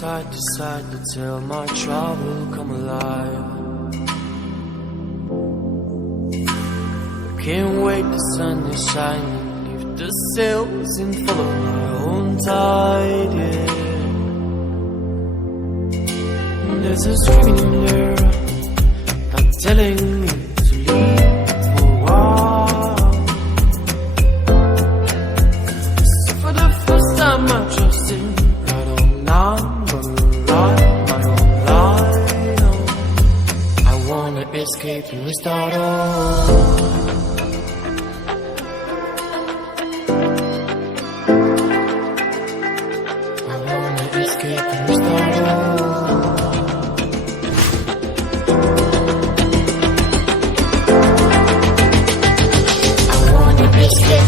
Side to side to tell my trouble come alive. Can't wait, the sun is shining, leave the sails and follow my own tide, yeah. There's a screaming in there, not telling me to leave for a while. So for the first time I trust him, right on now. Escape and restart all. I wanna escape and restart all. I wanna escape.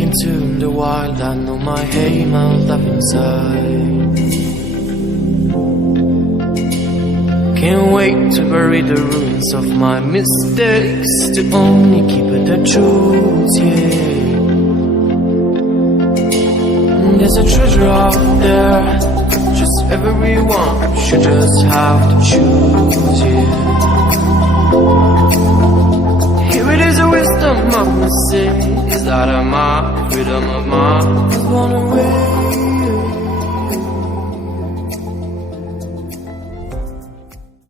Into the wild, I know my aim out up inside. Can't wait to bury the ruins of my mistakes, to only keep it the truth, yeah. There's a treasure out there, just everyone should just have to choose, yeah. Here it is, a wisdom of my sin, is out of my freedom of mind, is gone away.